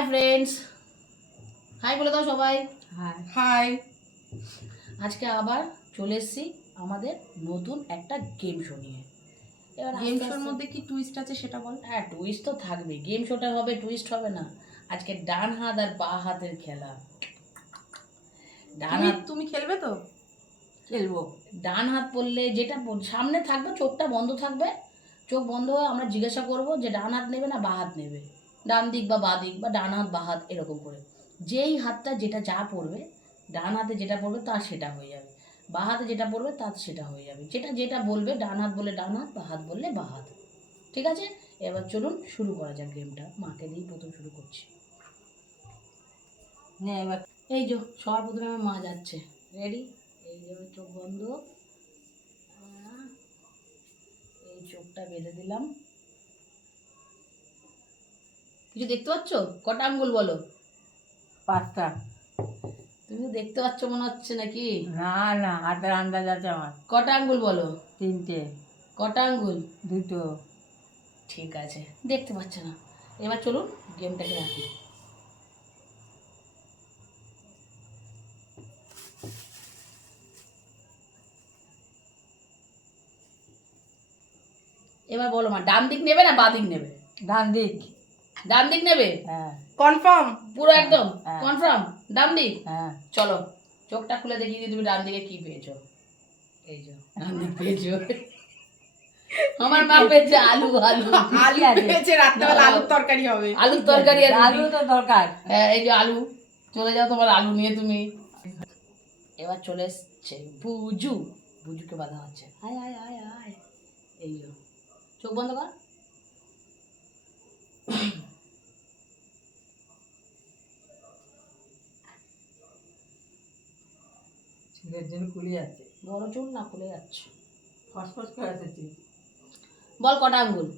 Hi friends, high বলে দাও সবাই। High high. আজকে আবার চলে এসেছি আমাদের নতুন একটা গেম শো নিয়ে। এবার গেম শোর মধ্যে কি টুইস্ট আছে সেটা বল। হ্যাঁ, টুইস্ট তো থাকবে, গেম শোটা হবে, টুইস্ট হবে না। আজকে ডান হাত আর বা হাতের খেলা। ডান হাত তুমি খেলবে তো? খেলবো। ডান হাত পড়লে যেটা সামনে থাকবে, চোখটা বন্ধ থাকবে, চোখ বন্ধ হয়ে আমরা জিজ্ঞাসা করব যে ডান হাত নেবে না বা হাত নেবে, ডান দিক বা বাঁ দিক বা ডান হাত বা হাত, এরকম করে। যেই হাতটা যেটা যা পড়বে, ডান হাতে যেটা পড়বে তার সেটা হয়ে যাবে, বা হাতে যেটা পড়বে তার সেটা হয়ে যাবে। যেটা যেটা বলবে, ডান হাত বললে ডান হাত, বা হাত বললে বা হাত। ঠিক আছে, এবার চলুন শুরু করা যাক গেমটা। মাকে দিয়ে প্রথম শুরু করছি। নে এবার এই যে সবার প্রথমে আমার মা যাচ্ছে। রেডি? এই যে চোখ বন্ধ, এই চোখটা বেঁধে দিলাম। কিছু দেখতে পাচ্ছ? কটা আঙ্গুল বলো? 5টা। তুমি তো দেখতে পাচ্ছ মনে হচ্ছে নাকি? না না, হাতের আন্দাজ আছে আমার। কটা আঙ্গুল বলো? 3টে। কটা আঙ্গুল? 2টো। ঠিক আছে, দেখতে পাচ্ছ না। এবার চলুন গেমটাকে রাখি। এবার বলো মা, ডান দিক নেবে না বাঁ দিক নেবে? ডান দিক। ডান দিক নেবে? হ্যাঁ কনফার্ম? পুরো একদম হ্যাঁ। কনফার্ম ডান দিক? হ্যাঁ। চলো চোখটা খুলে দেখিয়ে দিই তুমি ডান দিকে কি পেয়েছো। এই যে ডান দিক পেয়েছো। আমার মা পেয়েছে আলু। আলু আলু পেয়েছে, রাত্রেবেলা আলুর তরকারি হবে। আলুর তরকারি আর আলু তো দরকার। হ্যাঁ, এই যে আলু। চলে যাও তোমার আলু নিয়ে তুমি। এবার চলে এসছে বুজু। বুজুকে বাঁধা হচ্ছে। আয় আয় আয় আয়। এই যে চোখ বন্ধ কর। চুলের জন্য খুলে যাচ্ছে। বড় চুল না খুলে যাচ্ছে। ফসফস করে আসছে। বল কটা আঙ্গুল?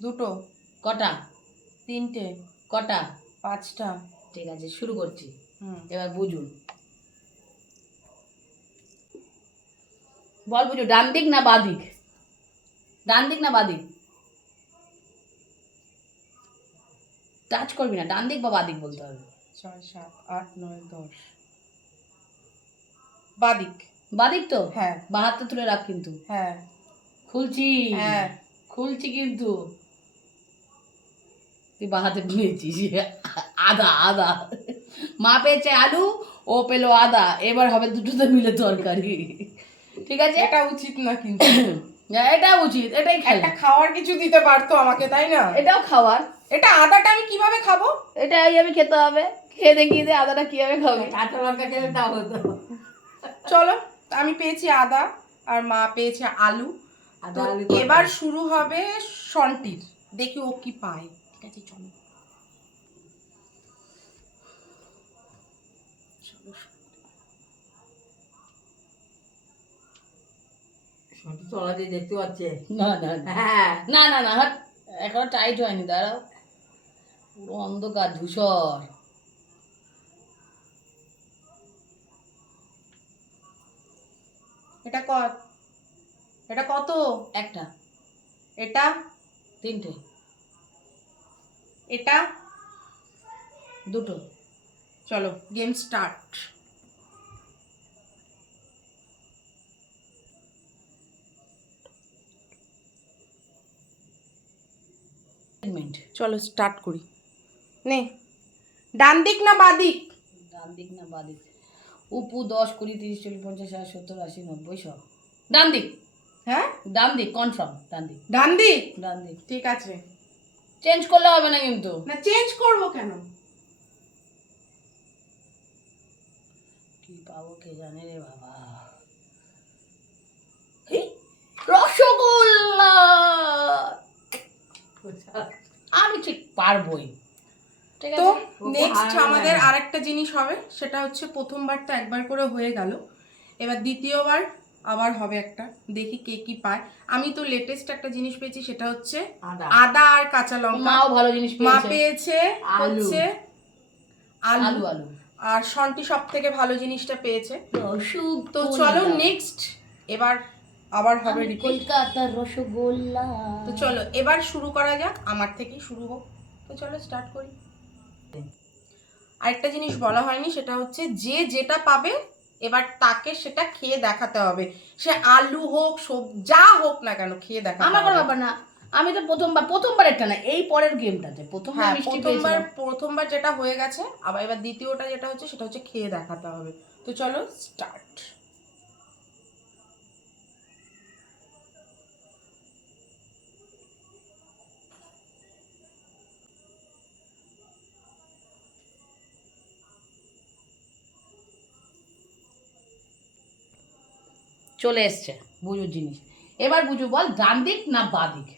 2টো। কটা? 3টে। কটা? 5টা। ঠিক আছে, শুরু করছি। হুম। এবার বুঝুন। বল বুঝু, ডান দিক না বাঁ দিক? ডান দিক না বাঁ দিক? টাচ করবি না, ডান দিক বা বাঁ দিক বলতে হবে। 6 7 8 9 10। বাদিক। বাঁ দিক তো? হ্যাঁ। বাঁ হাতটা তুলে রাখ কিন্তু। হ্যাঁ। খুলছি। হ্যাঁ। খুলছি কিন্তু। তুই বাঁ হাতে নিয়েছিস। আদা আদা। মা পেয়েছে আলু, ও পেলো আদা। এবার হবে দুটোতে মিলে তরকারি। ঠিক আছে? এটা উচিত না কিন্তু। এটা উচিত, এটাই খেলা। একটা খাওয়ার কিছু দিতে পারতো আমাকে, তাই না? এটাও খাবার। এটা আদাটা আমি কিভাবে খাবো? এটাই আমি খেতে হবে। খেয়ে দেখিয়ে দে আদাটা কিভাবে খাবে। কাঁচা লঙ্কা খেলে তাও হতো। চলো, আমি পেয়েছি আদা আর মা পেয়েছে আলু। আদা তো আলু তরকারি। এবার শুরু হবে শন্টির। দেখি ও কি পায়। ঠিক আছে, চলো। সবই তো অলরেডি দেখতে পাচ্ছে। না না না হ্যাঁ। না না না, হাট। এখনো টাইট হয়নি, দাঁড়াও। পুরো অন্ধকার ধূসর। এটা কত? এটা কত? একটা। এটা? 3টে। এটা? 2টো। চলো গেম স্টার্ট। সেগমেন্ট। চলো স্টার্ট করি। নে, ডান দিক না বাঁ দিক? ডান দিক না বাঁ দিক? উপু 10 20 30 40 50 60 70 80 90 100। ডান দিক। হ্যাঁ, ডান দিক কনফার্ম, ডান দিক। ডান দিক। ডান দিক। ঠিক আছে। চেঞ্জ করলে হবে না কিন্তু। না, চেঞ্জ করবো কেন? কি পাবো কে জানে রে বাবা। এই, রসগোল্লা। আমি ঠিক পারবোই। ঠিক তো আছে। নেক্সট হারানো আমাদের যায় না। আরেকটা জিনিস হবে, সেটা হচ্ছে প্রথমবার তো একবার করে হয়ে গেল, এবার দ্বিতীয়বার আবার হবে একটা। দেখি কে কি পায়। আমি তো লেটেস্ট একটা জিনিস পেয়েছি, সেটা হচ্ছে আদা। আদা আর কাঁচা লঙ্কা। মাও ভালো জিনিস মা পেয়েছে। পেয়েছে আলু। হচ্ছে আলু। আলু আলু। আর শন্টি সব থেকে ভালো জিনিসটা পেয়েছে। রসগোল্লা। তো চলো নেক্সট, এবার আবার হবে রিপিট। কলকাতার রসগোল্লা। তো চলো এবার শুরু করা যাক, আমার থেকেই শুরু হোক। তো চলো স্টার্ট করি। আরেকটা জিনিস বলা হয়নি, সেটা হচ্ছে যে যেটা পাবে এবার তাকে সেটা খেয়ে দেখাতে হবে। সে আলু হোক, যা হোক না কেন খেয়ে দেখাতে আমার কোনো হবে। ব্যাপার না, আমি তো প্রথমবার একটা না, এই পরের গেমটাতে প্রথমবার হ্যাঁ, মিষ্টি প্রথমবার যেটা হয়ে গেছে, আবার এবার দ্বিতীয়টা যেটা হচ্ছে সেটা হচ্ছে খেয়ে দেখাতে হবে। তো চলো স্টার্ট। চলে এসছে বুঝুর জিনিস। এবার বুঝু বল, ডান দিক না বাঁ দিক?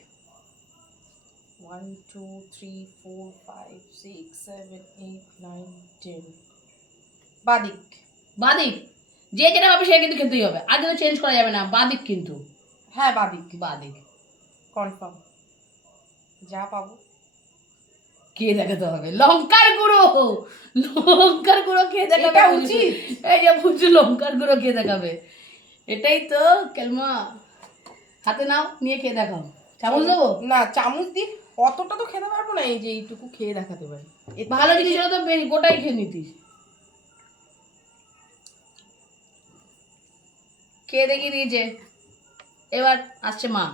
1 2 3 4 5 6 7 8 9 10 বাদিক। বাঁ দিক। যে যেটা পাবে সে কিন্তু খেতেই হবে, আর কিন্তু চেঞ্জ করা যাবে না, বাঁ দিক কিন্তু। হ্যাঁ বাদিক, বাঁ দিক কনফার্ম। যা পাবো কে দেখাতে হবে, লঙ্কার গুঁড়ো। লঙ্কার গুঁড়ো কে দেখাবে? এটা উচিত। এই যে বুঝু লঙ্কার গুঁড়ো কে দেখাবে, এটাই তো কেলমা। হাতে নাও, নিয়ে খেয়ে দেখাও। চামচ দেবো? না, চামচ দিয়ে অতটা তো খেতে পারবো না, এই যে এইটুকু খেয়ে দেখাতে পারি। ভালো জিনিস হলে তো গোটাই খেয়ে নিতিস। খেয়ে দেখিয়ে দিয়েছে, এবার আসছে মা।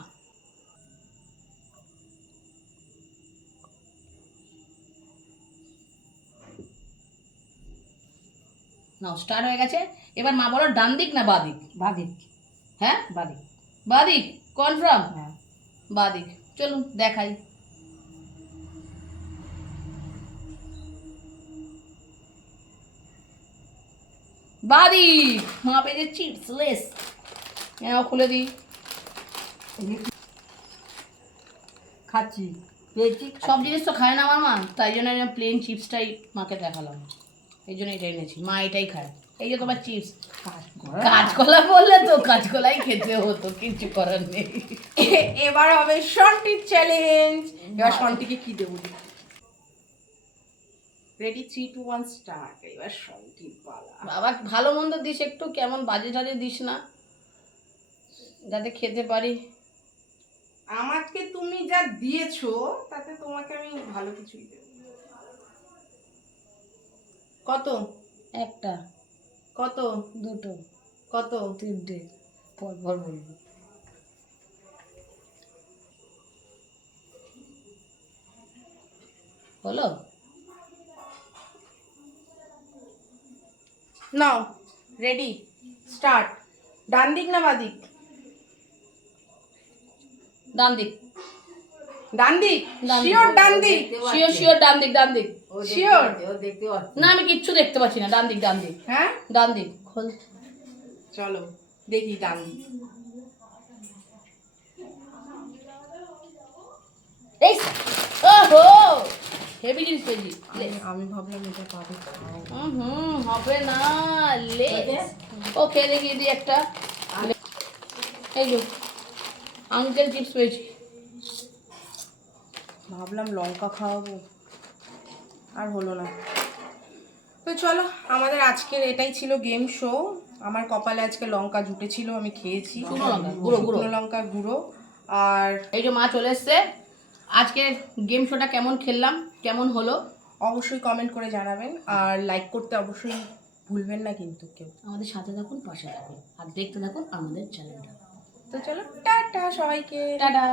নাও, স্টার্ট হয়ে গেছে। এবার মা বলো, ডান দিক না বাঁ দিক? বাঁ দিক। হ্যাঁ বাঁ দিক। বাঁ দিক, কনফার্ম? হ্যাঁ। বাঁ দিক। চলুন দেখাই। বাঁ দিক। মা পেয়েছে চিপস লেস। হ্যাঁ, খুলে দিই। খাচ্ছি, পেয়েছি। সব জিনিস তো খায় না আমার মা, তাই জন্য প্লেন চিপসটাই মাকে দেখালাম। এই জন্য এটাই এনেছি, মা এটাই খায়। এই যে তোমার চিপস। কাঁচকলা বললে তো কাঁচকলাই খেতে হতো, কিছু করার নেই। এবার হবে শন্টির চ্যালেঞ্জ। এবার শন্টিকে কি দেবো? Ready 3 2 1 start. এবার শন্টির পালা। বাবা ভালো মন্দ দিস, একটু কেমন বাজে টাজে দিস না, যাতে খেতে পারি। আমাকে তুমি যা দিয়েছো তাতে তোমাকে আমি ভালো কিছুই দেব। কত? একটা, কত? দুটো, কত? তিনটে, পর পর বলবো। হলো? নাও, রেডি স্টার্ট। ডান দিক না বাদিক? ডান দিক। ডান দিক? ডান দিক। শিওর ডান দিক? শিওর শিওর ডান দিক, ডান দিক। শিওর? ও দেখতে পাচ্ছি। না আমি কিচ্ছু দেখতে পাচ্ছি না, ডান দিক, ডান দিক, হ্যাঁ ডান দিক। খোল। চলো দেখি ডান দিক। এই ওহো, হেভি জিনিস পেয়েছি। আমি ভাবলাম এটা পাবে। হবে না, লে। ও খেয়ে দেখিয়ে দিই একটা। এই যে আঙ্কেল চিপস পেয়েছি। ভাবলাম লঙ্কা খাওয়াবো, আর হলো না। তো চলো, আমাদের আজকের এটাই ছিল গেম শো। আমার কপালে আজকে লঙ্কা জুটেছিল, আমি খেয়েছি। শুকনো লঙ্কা গুঁড়ো গুঁড়ো। শুকনো লঙ্কা গুঁড়ো। আর এই যে মা চলে এসছে। আজকে গেম শোটা কেমন খেললাম, কেমন হলো অবশ্যই কমেন্ট করে জানাবেন, আর লাইক করতে অবশ্যই ভুলবেন না কিন্তু কেউ। আমাদের সাথে থাকুন, পাশে থাকুন, আর দেখতে থাকুন আমাদের চ্যানেলটা। তো চলো টাটা সবাইকে। টাটা।